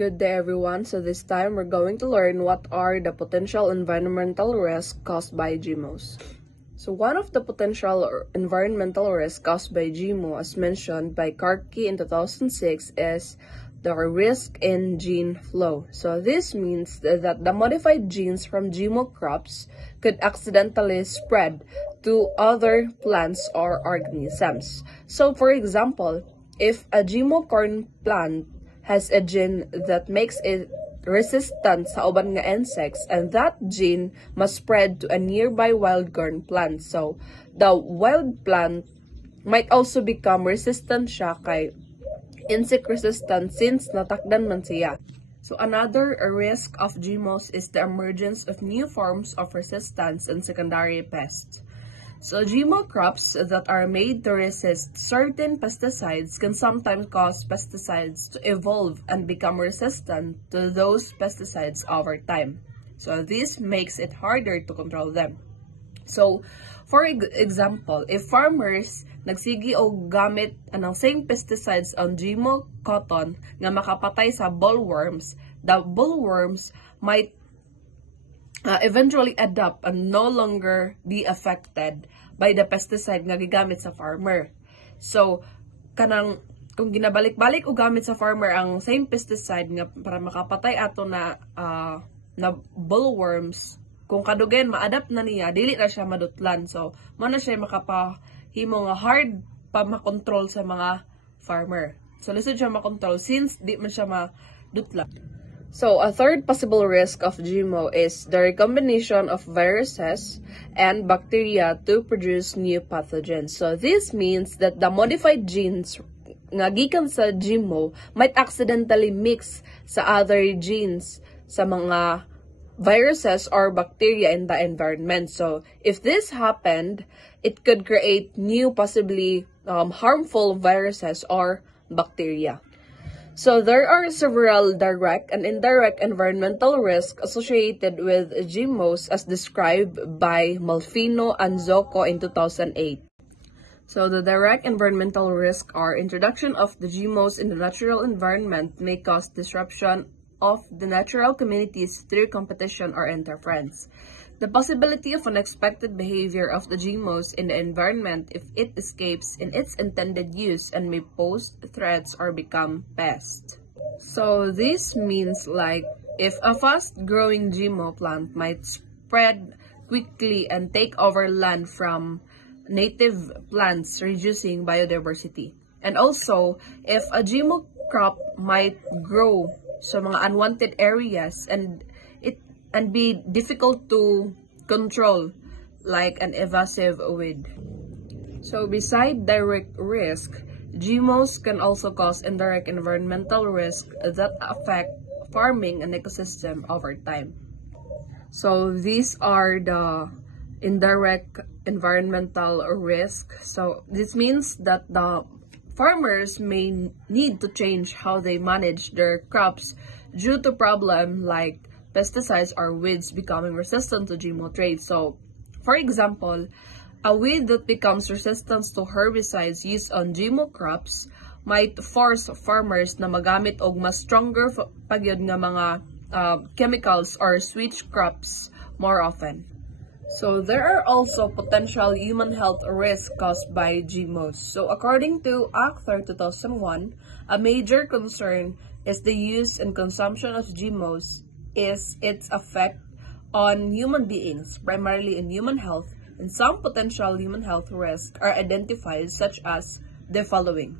Good day everyone. So this time we're going to learn what are the potential environmental risks caused by GMOs. So one of the potential environmental risks caused by GMO, as mentioned by Karki in 2006, is the risk in gene flow. So this means that the modified genes from GMO crops could accidentally spread to other plants or organisms. So for example, if a GMO corn plant has a gene that makes it resistant sa uban nga insects, and that gene must spread to a nearby wild corn plant. So the wild plant might also become resistant siya kay insect resistant since natakdan man siya. So another risk of GMOs is the emergence of new forms of resistance and secondary pests. So GMO crops that are made to resist certain pesticides can sometimes cause pesticides to evolve and become resistant to those pesticides over time. So this makes it harder to control them. So, for example, if farmers nagsigi og gamit anang same pesticides on GMO cotton nga makapatay sa bollworms, the bollworms might eventually adapt and no longer be affected by the pesticide nga gigamit sa farmer. So, kung ginabalik-balik o gamit sa farmer ang same pesticide nga para makapatay ato na bollworms, kung kadugen ma-adapt na niya, dili na siya madutlan. So, na siya makapahimo nga hard pa makontrol sa mga farmer. So, lisod siya makontrol since di man siya madutlan. So, a third possible risk of GMO is the recombination of viruses and bacteria to produce new pathogens. So, this means that the modified genes nga gikan sa GMO might accidentally mix sa other genes sa mga viruses or bacteria in the environment. So, if this happened, it could create new possibly harmful viruses or bacteria. So there are several direct and indirect environmental risks associated with GMOs as described by Malfino and Zocco in 2008. So the direct environmental risks are introduction of the GMOs in the natural environment may cause disruption of the natural communities through competition or interference. The possibility of unexpected behavior of the GMOs in the environment if it escapes in its intended use and may pose threats or become pests. So this means like if a fast-growing GMO plant might spread quickly and take over land from native plants, reducing biodiversity. And also, if a GMO crop might grow sa mga unwanted areas and be difficult to control, like an invasive weed. So beside direct risk, GMOs can also cause indirect environmental risk that affect farming and ecosystem over time. So these are the indirect environmental risk. So this means that the farmers may need to change how they manage their crops due to problem like pesticides or weeds becoming resistant to GMO traits. So, for example, a weed that becomes resistant to herbicides used on GMO crops might force farmers na magamit og mas stronger pagyod nga mga chemicals or switch crops more often. So, there are also potential human health risks caused by GMOs. So, according to Akhtar 2001, a major concern is the use and consumption of GMOs is its effect on human beings, primarily in human health, and some potential human health risks are identified such as the following.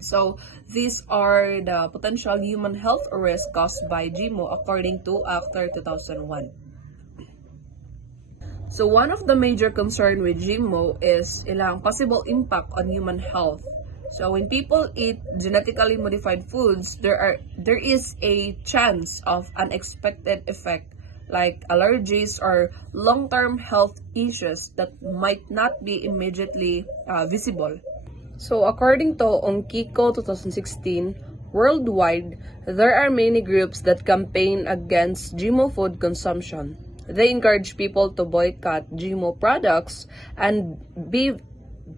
So, these are the potential human health risks caused by GMO according to Akhtar 2001. So, one of the major concern with GMO is ilang possible impact on human health. So when people eat genetically modified foods, there is a chance of unexpected effect like allergies or long-term health issues that might not be immediately visible. So according to Onkiko 2016, worldwide, there are many groups that campaign against GMO food consumption. They encourage people to boycott GMO products and be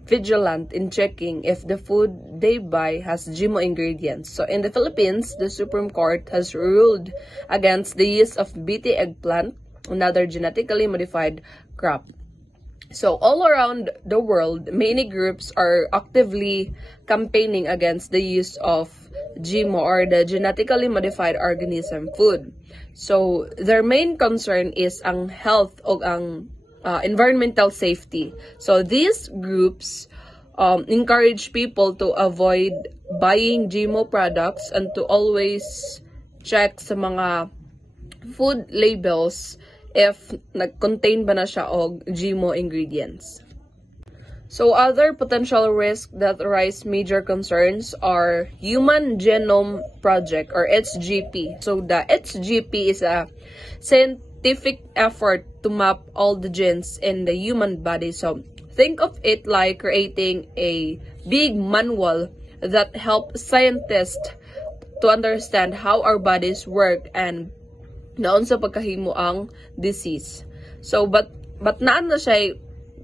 vigilant in checking if the food they buy has GMO ingredients. So in the Philippines, the Supreme Court has ruled against the use of BT eggplant, another genetically modified crop. So all around the world, many groups are actively campaigning against the use of GMO or the genetically modified organism food. So their main concern is ang health o ang environmental safety. So these groups encourage people to avoid buying GMO products and to always check sa mga food labels if nag-contain ba na siya og GMO ingredients. So other potential risks that arise major concerns are Human Genome Project or HGP. So the HGP is a scientific effort to map all the genes in the human body. So think of it like creating a big manual that helps scientists to understand how our bodies work and naon sa pagkahimo ang disease. So but naan na siya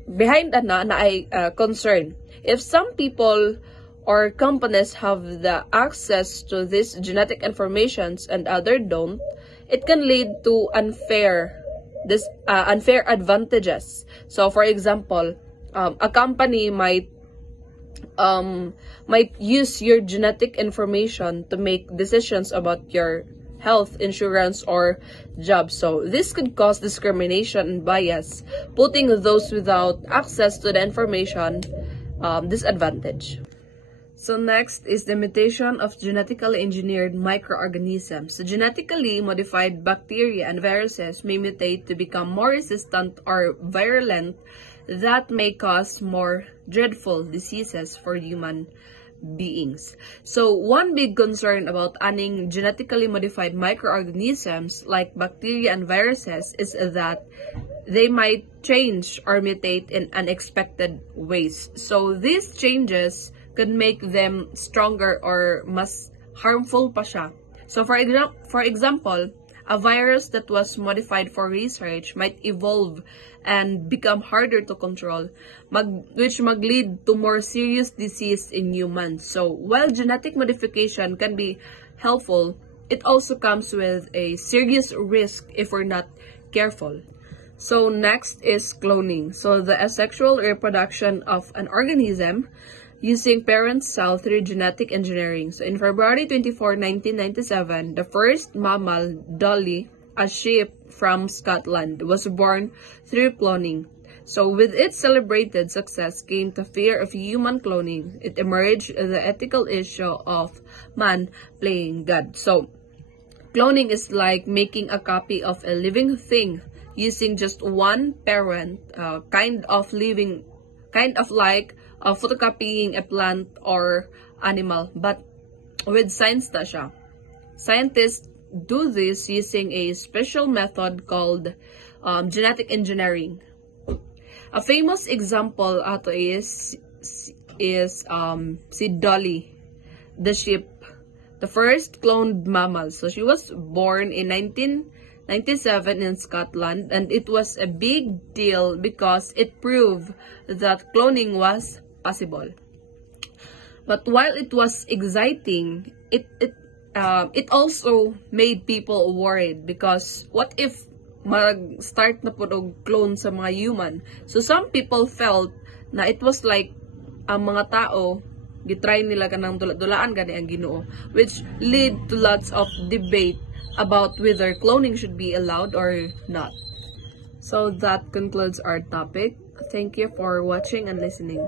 behind that na ay concern. If some people or companies have the access to this genetic informations and other don't, it can lead to unfair advantages. So for example, a company might use your genetic information to make decisions about your health, insurance, or job. So this could cause discrimination and bias, putting those without access to the information disadvantage. So next is the mutation of genetically engineered microorganisms. So genetically modified bacteria and viruses may mutate to become more resistant or virulent that may cause more dreadful diseases for human beings. So one big concern about adding genetically modified microorganisms like bacteria and viruses is that they might change or mutate in unexpected ways. So these changes could make them stronger or mas harmful pa siya. So for example, a virus that was modified for research might evolve and become harder to control, which mag lead to more serious disease in humans. So while genetic modification can be helpful, it also comes with a serious risk if we're not careful. So next is cloning. So the asexual reproduction of an organism using parent cell through genetic engineering. So in February 24, 1997, the first mammal, Dolly, a sheep from Scotland, was born through cloning. So with its celebrated success came the fear of human cloning. It emerged the ethical issue of man playing God. So cloning is like making a copy of a living thing using just one parent, kind of like photocopying a plant or animal, but with science na siya. Scientists do this using a special method called genetic engineering. A famous example ato is si Dolly, the sheep, the first cloned mammal. So she was born in 1997 in Scotland, and it was a big deal because it proved that cloning was possible. But while it was exciting, it also made people worried because what if mag-start na po og clone sa mga human? So some people felt na it was like ang mga tao gitry nila kanang dula-dulaan gani ang Ginoo, which lead to lots of debate about whether cloning should be allowed or not. So that concludes our topic. Thank you for watching and listening.